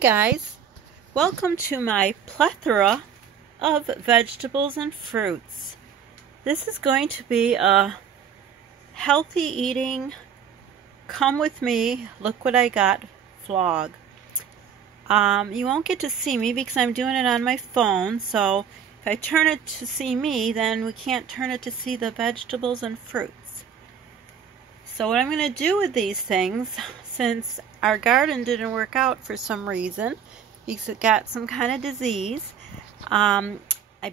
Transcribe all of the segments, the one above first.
guys, welcome to my plethora of vegetables and fruits. This is going to be a healthy eating, come with me, look what I got vlog. You won't get to see me because I'm doing it on my phone, so if I turn it to see me, then we can't turn it to see the vegetables and fruits. So what I'm going to do with these things, since our garden didn't work out for some reason, because it got some kind of disease, I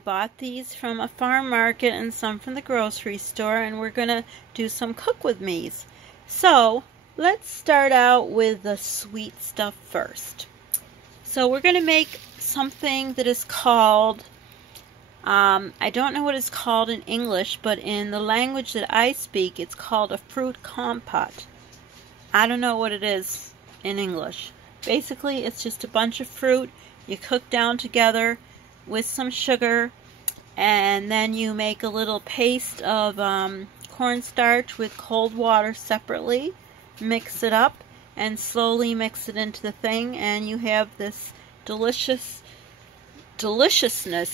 bought these from a farm market and some from the grocery store, and we're going to do some cook with me's. So let's start out with the sweet stuff first. So we're going to make something that is called, I don't know what it's called in English, but in the language that I speak, it's called a fruit compote. I don't know what it is in English. Basically, it's just a bunch of fruit you cook down together with some sugar, and then you make a little paste of cornstarch with cold water separately, mix it up, and slowly mix it into the thing, and you have this deliciousness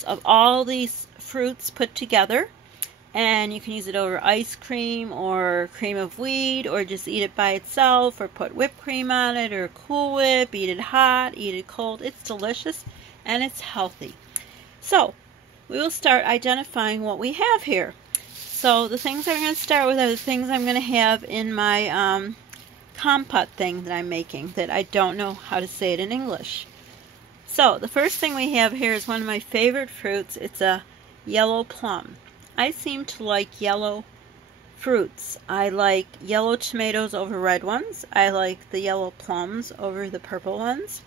of all these fruits put together. And you can use it over ice cream or cream of wheat, or just eat it by itself, or put whipped cream on it, or Cool Whip, eat it hot, eat it cold. It's delicious and it's healthy. So we will start identifying what we have here. So the things I'm going to start with are the things I'm going to have in my compote thing that I'm making, that I don't know how to say it in English. So the first thing we have here is one of my favorite fruits. It's a yellow plum. I seem to like yellow fruits. I like yellow tomatoes over red ones. I like the yellow plums over the purple ones.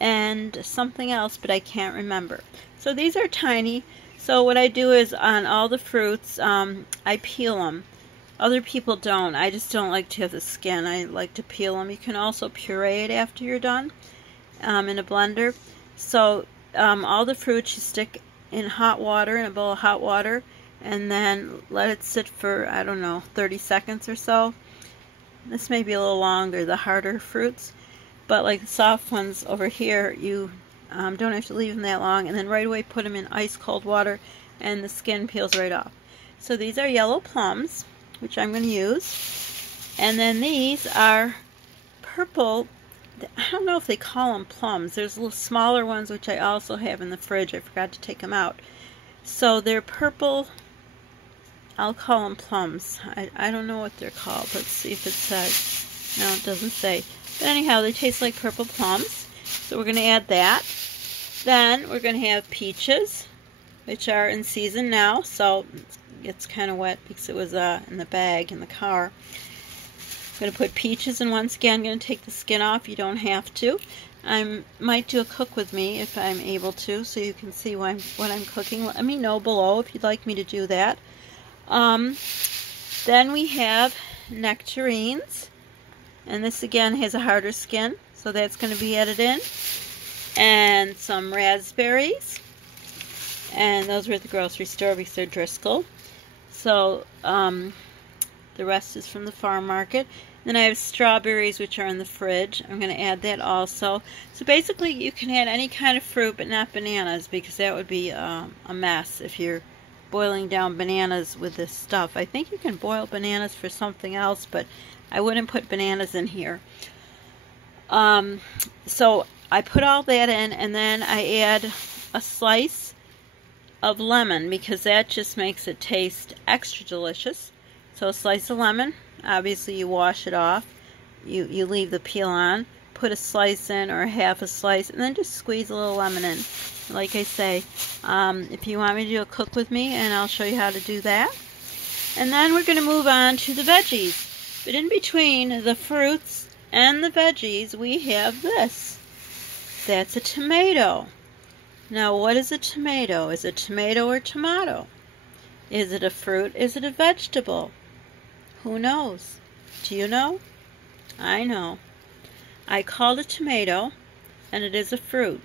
And something else, but I can't remember. So these are tiny. So what I do is on all the fruits, I peel them. Other people don't. I just don't like to have the skin. I like to peel them. You can also puree it after you're done in a blender. So all the fruits you stick in hot water, in a bowl of hot water, and then let it sit for, I don't know, 30 seconds or so. This may be a little longer, the harder fruits, but like the soft ones over here, you don't have to leave them that long, and then right away put them in ice cold water and the skin peels right off. So these are yellow plums, which I'm going to use, and then these are purple. I don't know if they call them plums. There's little smaller ones which I also have in the fridge. I forgot to take them out. So they're purple. I'll call them plums. I don't know what they're called. Let's see if it says. No, it doesn't say. But anyhow, they taste like purple plums. So we're going to add that. Then we're going to have peaches, which are in season now. So it's kind of wet because it was in the bag in the car. I'm going to put peaches, and once again, I'm going to take the skin off. You don't have to. I might do a cook with me if I'm able to, so you can see what I'm cooking. Let me know below if you'd like me to do that. Then we have nectarines, and this again has a harder skin, so that's going to be added in. And some raspberries, and those were at the grocery store because they're Driscoll. So the rest is from the farm market. Then I have strawberries, which are in the fridge. I'm going to add that also. So basically you can add any kind of fruit, but not bananas, because that would be a mess if you're boiling down bananas with this stuff. I think you can boil bananas for something else, but I wouldn't put bananas in here. So I put all that in, and then I add a slice of lemon, because that just makes it taste extra delicious. So a slice of lemon. Obviously you wash it off, you leave the peel on, put a slice in or half a slice, and then just squeeze a little lemon in. Like I say, if you want me to do a cook with me, and I'll show you how to do that. And then we're going to move on to the veggies. But in between the fruits and the veggies, we have this. That's a tomato. Now what is a tomato? Is it tomato or tomato? Is it a fruit? Is it a vegetable? Who knows? Do you know? I know. I called it tomato, and it is a fruit.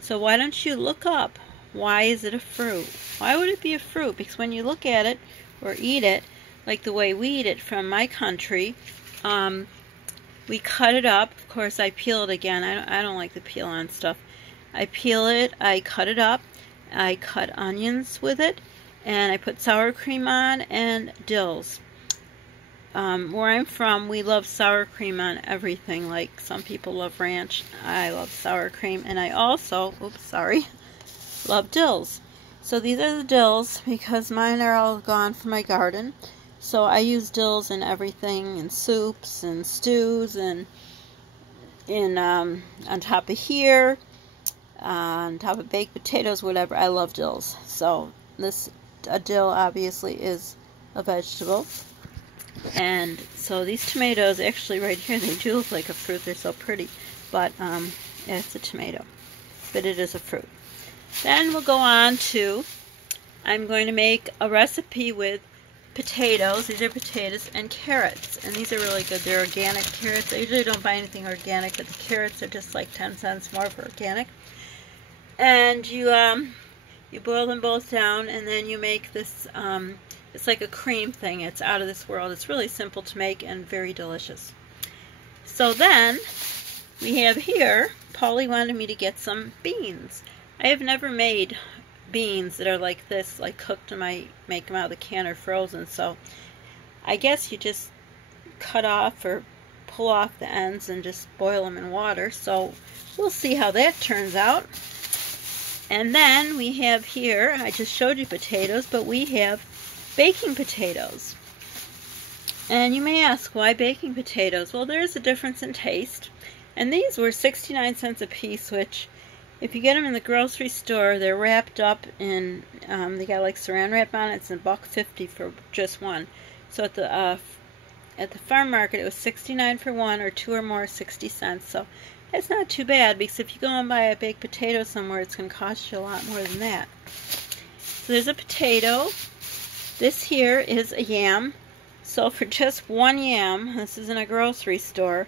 So why don't you look up, why is it a fruit? Why would it be a fruit? Because when you look at it or eat it, like the way we eat it from my country, We cut it up. Of course, I peel it again. I don't like the peel on stuff. I peel it, I cut it up, I cut onions with it, and I put sour cream on and dills. Where I'm from, we love sour cream on everything. Like some people love ranch. I love sour cream, and I also, love dills. So these are the dills because mine are all gone from my garden. So I use dills in everything, in soups and stews, and on top of here, on top of baked potatoes, whatever. I love dills. So a dill obviously is a vegetable. And so these tomatoes, actually right here, they do look like a fruit. They're so pretty. But it's a tomato. But it is a fruit. Then we'll go on to, I'm going to make a recipe with potatoes. These are potatoes and carrots. And these are really good. They're organic carrots. I usually don't buy anything organic, but the carrots are just like 10 cents more for organic. And you boil them both down, and then you make this, it's like a cream thing. It's out of this world. It's really simple to make and very delicious. So then we have here, Paulie wanted me to get some beans. I have never made beans that are like this, like cooked, and I make them out of the can or frozen. So I guess you just cut off or pull off the ends and just boil them in water. So we'll see how that turns out. And then we have here, I just showed you potatoes, but we have baking potatoes. And you may ask, why baking potatoes? Well, there's a difference in taste. And these were 69 cents a piece, which if you get them in the grocery store, they're wrapped up in, they got like saran wrap on it. It's $1.50 for just one. So at the farm market, it was 69 for one, or two or more, 60 cents. So it's not too bad, because if you go and buy a baked potato somewhere, it's going to cost you a lot more than that. So there's a potato. This here is a yam. So for just one yam, this is in a grocery store,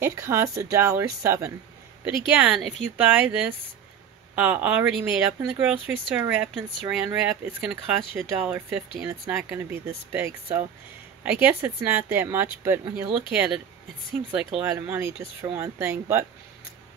it costs $1.07. But again, if you buy this already made up in the grocery store, wrapped in saran wrap, it's going to cost you $1.50, and it's not going to be this big. So I guess it's not that much, but when you look at it, it seems like a lot of money just for one thing, but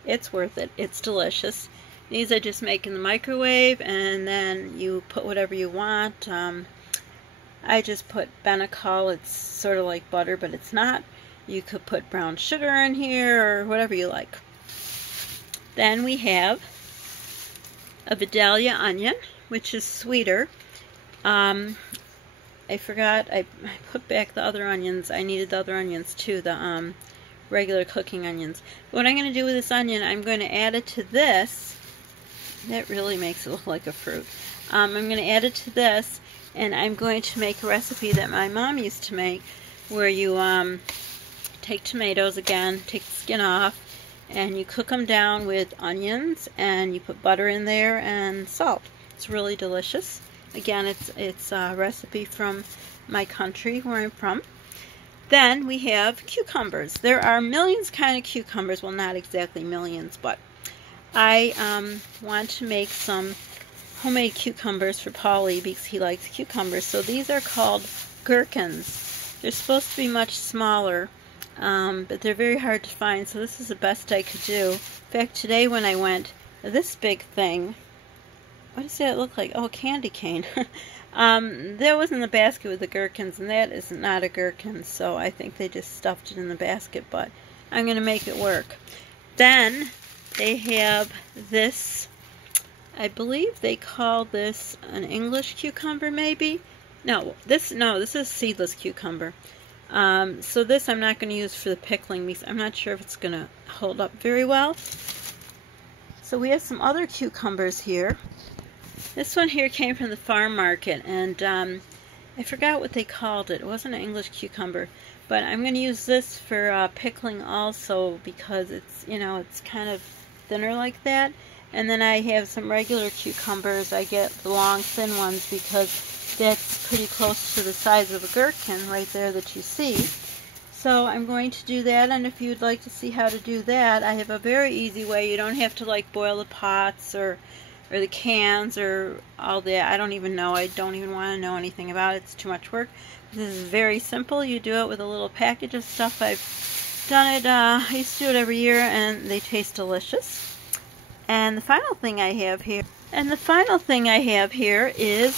it's worth it. It's delicious. These I just make in the microwave, and then you put whatever you want. I just put Benecol. It's sort of like butter, but it's not. You could put brown sugar in here, or whatever you like. Then we have a Vidalia onion, which is sweeter. I forgot, I put back the other onions. I needed the other onions too, the regular cooking onions. What I'm going to do with this onion, I'm going to add it to this. That really makes it look like a fruit. I'm going to add it to this, and I'm going to make a recipe that my mom used to make, where you take tomatoes again, take the skin off, and you cook them down with onions, and you put butter in there and salt. It's really delicious. Again, it's a recipe from my country, where I'm from. Then we have cucumbers. There are millions kind of cucumbers. Well, not exactly millions, but I want to make some homemade cucumbers for Paulie because he likes cucumbers. So these are called gherkins. They're supposed to be much smaller, but they're very hard to find. So this is the best I could do. In fact, today when I went, this big thing, what does that look like? Oh, a candy cane. That was in the basket with the gherkins, and that is not a gherkin, so I think they just stuffed it in the basket, but I'm going to make it work. Then they have this, I believe they call this an English cucumber, maybe? No, this is seedless cucumber. So this I'm not going to use for the pickling because I'm not sure if it's going to hold up very well. So we have some other cucumbers here. This one here came from the farm market, and I forgot what they called it. It wasn't an English cucumber, but I'm going to use this for pickling also because it's, you know, it's kind of thinner like that. And then I have some regular cucumbers. I get the long, thin ones because that's pretty close to the size of a gherkin right there that you see. So I'm going to do that, and if you'd like to see how to do that, I have a very easy way. You don't have to like boil the pots or the cans or all that. I don't even know. I don't even want to know anything about it. It's too much work. This is very simple. You do it with a little package of stuff I've done it, I used to do it every year, and they taste delicious. And the final thing I have here, is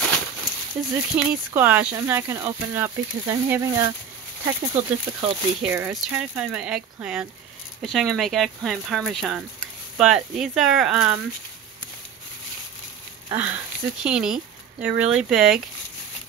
the zucchini squash. I'm not going to open it up because I'm having a technical difficulty here. I was trying to find my eggplant, which I'm going to make eggplant parmesan. But these are zucchini. They're really big.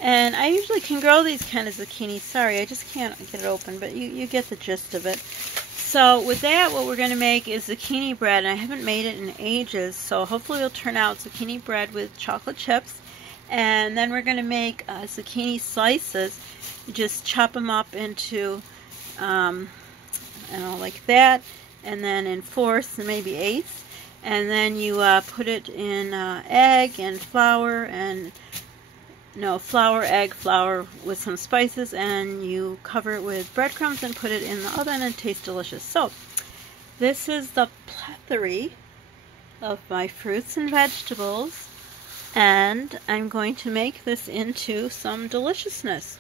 And I usually can grow these kind of zucchini. Sorry, I just can't get it open, but you get the gist of it. So with that, what we're going to make is zucchini bread. And I haven't made it in ages, so hopefully it'll turn out zucchini bread with chocolate chips. And then we're going to make zucchini slices. You just chop them up into, like that, and then in fourths and maybe eighths. And then you put it in egg and flour and egg, flour with some spices, and you cover it with breadcrumbs and put it in the oven, and it tastes delicious. So this is the plethora of my fruits and vegetables, and I'm going to make this into some deliciousness.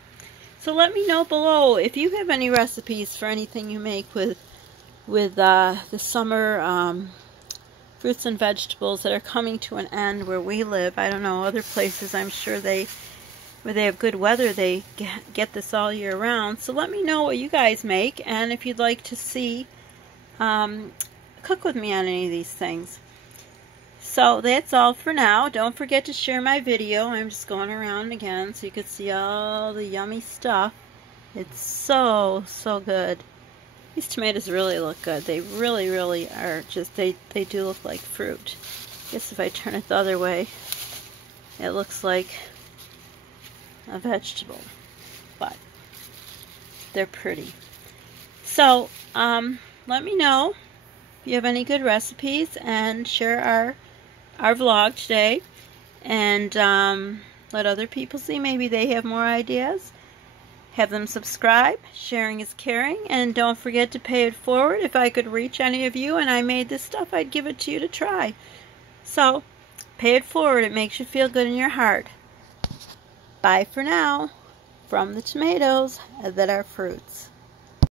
So let me know below if you have any recipes for anything you make with the summer fruits and vegetables that are coming to an end where we live. I don't know, other places I'm sure where they have good weather, they get this all year round. So let me know what you guys make, and if you'd like to see cook with me on any of these things. So that's all for now. Don't forget to share my video. I'm just going around again so you can see all the yummy stuff. It's so good. These tomatoes really look good. They really are just, they do look like fruit. I guess if I turn it the other way, it looks like a vegetable, but they're pretty. So let me know if you have any good recipes, and share our vlog today, and let other people see. Maybe they have more ideas. Have them subscribe. Sharing is caring, and don't forget to pay it forward. If I could reach any of you and I made this stuff, I'd give it to you to try. So pay it forward. It makes you feel good in your heart. Bye for now, from the tomatoes that are fruits.